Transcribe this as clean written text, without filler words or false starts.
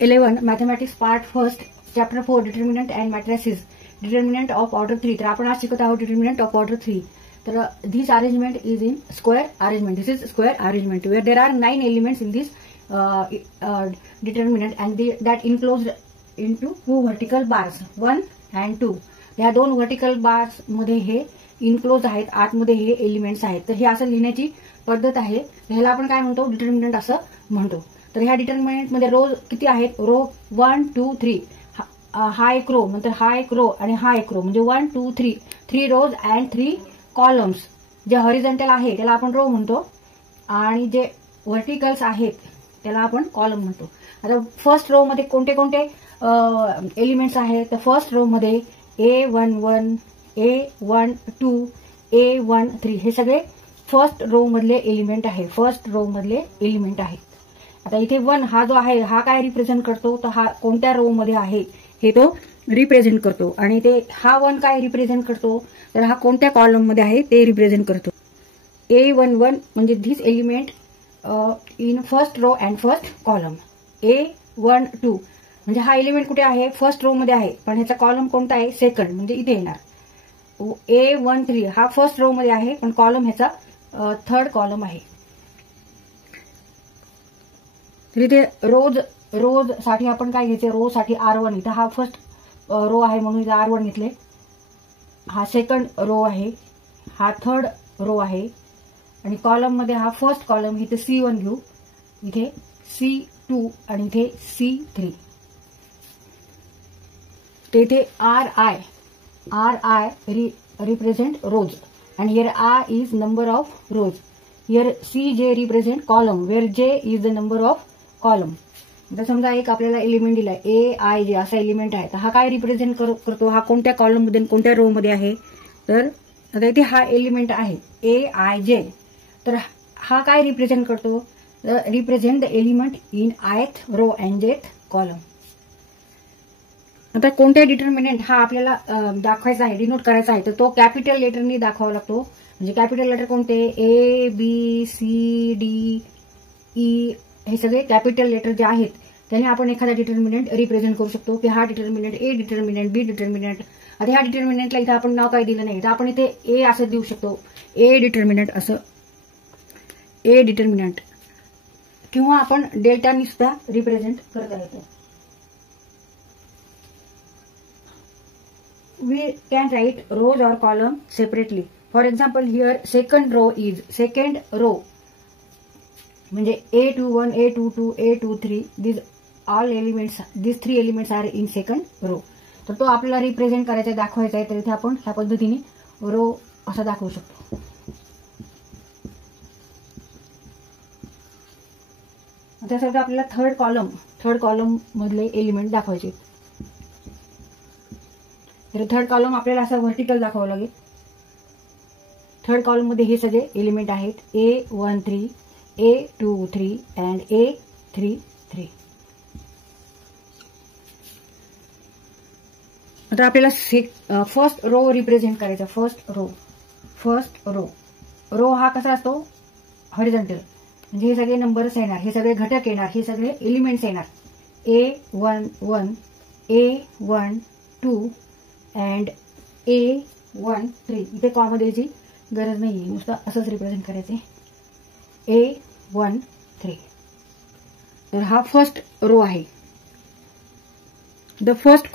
11 mathematics part first chapter 4 determinant and matrices determinant of order 3. तर आपण आज शिकत आहोत डिटर्मिनंट ऑफ ऑर्डर 3. तर this arrangement is in square arrangement. This is square arrangement where there are 9 elements in this determinant and that enclosed into 2 vertical bars 1 and 2. या 2 vertical bars मध्ये हे enclose आहेत, आतमध्ये हे एलिमेंट्स आहेत. तर हे असं लिहिण्याची पद्धत आहे. ह्याला आपण काय म्हणतो, डिटर्मिनंट असं म्हणतो. तर ह्या डिटर्मिनंट मध्ये रो किती आहेत, रो 1 2 3. हा एक रो, नंतर हा एक रो आणि हा एक रो, म्हणजे 1 2 3 3 रोज अँड 3 कॉलम्स. जे हॉरिझॉन्टल आहे त्याला आपण रो म्हणतो आणि जे व्हर्टिकल्स आहेत त्याला आपण कॉलम म्हणतो. आता फर्स्ट रो मध्ये कोणते कोणते एलिमेंट्स आहेत, तर फर्स्ट रो मध्ये A11 A12 A13 हे सगळे फर्स्ट रो मधले एलिमेंट आहे. फर्स्ट रो मधले एलिमेंट आहेत. आता इथे 1 हा जो आहे हा काय रिप्रेझेंट करतो, तर हा कोणत्या रो मध्ये आहे हे तो रिप्रेझेंट करतो. आणि ते हा 1 काय रिप्रेझेंट करतो, तर हा कोणत्या कॉलम मध्ये आहे ते रिप्रेझेंट करतो. A11 म्हणजे this element in first row and first column. A12 म्हणजे हा एलिमेंट कुठे आहे, फर्स्ट रो मध्ये आहे, पण ह्याचा कॉलम कोणता आहे, सेकंड, म्हणजे इथे येणार. A13 हा फर्स्ट रो मध्ये आहे, पण कॉलम ह्याचा थर्ड कॉलम आहे. तर इथे रोज साठी आपण काय घ्यायचे, रो साठी R1. इथं हा फर्स्ट रो आहे म्हणून इथे R1 घेतले. हा सेकंड रो आहे, हा थर्ड रो आहे, आणि कॉलम मध्ये हा फर्स्ट कॉलम इथे C1 घेऊ, इथे C2 आणि इथे C3. ते इथे RI represent rows and here I is number of rows. Here CJ represent column where J is the number of column. आता समजा एक आपल्याला एलिमेंट दिलाय AIJ असा एलिमेंट आहे, तर हा काय रिप्रेझेंट करतो, हा कोणत्या कॉलम मध्ये कोणत्या रो मध्ये आहे. तर आता इथे हा एलिमेंट आहे AIJ, तर हा काय रिप्रेझेंट करतो, represent the element in ith row and jth column. आता कोणत्या डिटर्मिनंट हा आपल्याला दाखवायचा आहे, डिनोट करायचा आहे, तर तो कॅपिटल लेटरनी दाखवावा लागतो. म्हणजे कॅपिटल लेटर कोणते, ABCDE हे सगळे कॅपिटल लेटर जे आहेत त्याने आपण एखादा डिटर्मिनंट रिप्रेझेंट करू शकतो की हा determinant A determinant B determinant. आता ह्या डिटर्मिनंटला इथे आपण नाव काय दिलं नाही, तर आपण इथे A असं देऊ शकतो, A डिटर्मिनंट असं, A डिटर्मिनंट, किंवा आपण डेल्टानी सुद्धा रिप्रेझेंट करता येतो. We can write rows or column separately. For example, here second row is second row म्हणजे A21 A22 A23 these all elements, these 3 elements are in second row. तर तो आपल्याला रिप्रेझेंट करायचा, दाखवायचा आहे, तर इथे आपण ह्या पद्धतीने रो असा दाखवू शकतो. त्यासाठी आपल्याला थर्ड कॉलम मधले एलिमेंट दाखवायचे. तर थर्ड कॉलम आपल्याला असा व्हर्टिकल दाखवावं लागेल. थर्ड कॉलम मध्ये हे सगळे एलिमेंट आहेत A13 A23 अँड A33. आता आपल्याला फर्स्ट रो रिप्रेझेंट करायचा. फर्स्ट रो हा कसा असतो, हॉरिझॉन्टल, म्हणजे हे सगळे नंबर्स येणार, हे सगळे घटक येणार, हे सगळे एलिमेंट्स येणार. A11 A12 and A13. इथे कॉमा द्यायची गरज नाहीये, नुसतं असंच रिप्रेझेंट करायचे A13. तर हा फर्स्ट रो आहे. The first